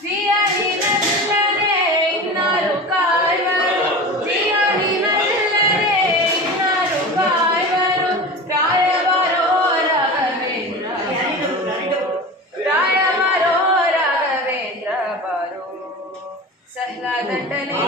ಜಿಯನಿನಲ್ಲದೆ ಇನ್ನಾರು ಕಾಯುವರು, ಜಿಯನಿನಲ್ಲದೆ ಇನ್ನಾರು ಕಾಯುವರು. ರಾಯವರೋ ರಾಘವೇಂದ್ರ, ರಾಯವರೋ ರಾಘವೇಂದ್ರ ಬಾರೋ. ಸಹ್ಲ ದಂಡನೆ